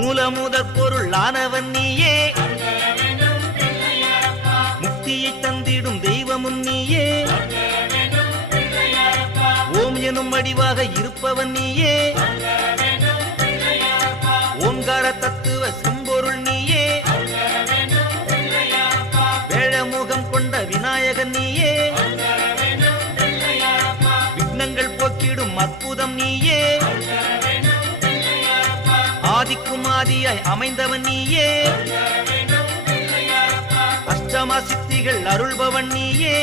மூலமுதற் பொருளானவன் நீயே, முக்தியை தந்திடும் தெய்வமும் நீயே, ஓம் எனும் வடிவாக இருப்பவன் நீயே, ஓங்கார தத்துவ செம்பொருள் நீயே, வேழமுகம் கொண்ட விநாயகன் நீயே, விக்னங்கள் போக்கிடும் அற்புதம் நீயே, ஆதிக்கும் ஆதியாய் அமைந்தவன் நீயே, அஷ்டமா சித்திகள் அருள்பவன் நீயே,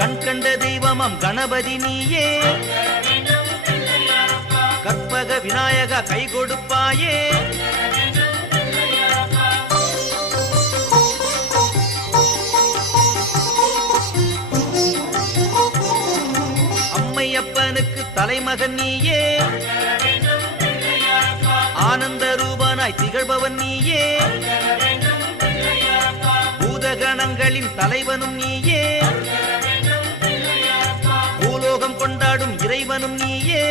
கண் கண்ட தெய்வமாம் கணபதி நீயே, கற்பக விநாயக கை கொடுப்பாயே, அம்மையப்பனுக்கு தலைமகன் நீயே, ஆனந்த ரூபனாய் திகழ்பவன் நீயே, பூதகணங்களின் தலைவனும் நீயே, பூலோகம் கொண்டாடும் இறைவனும் நீயே,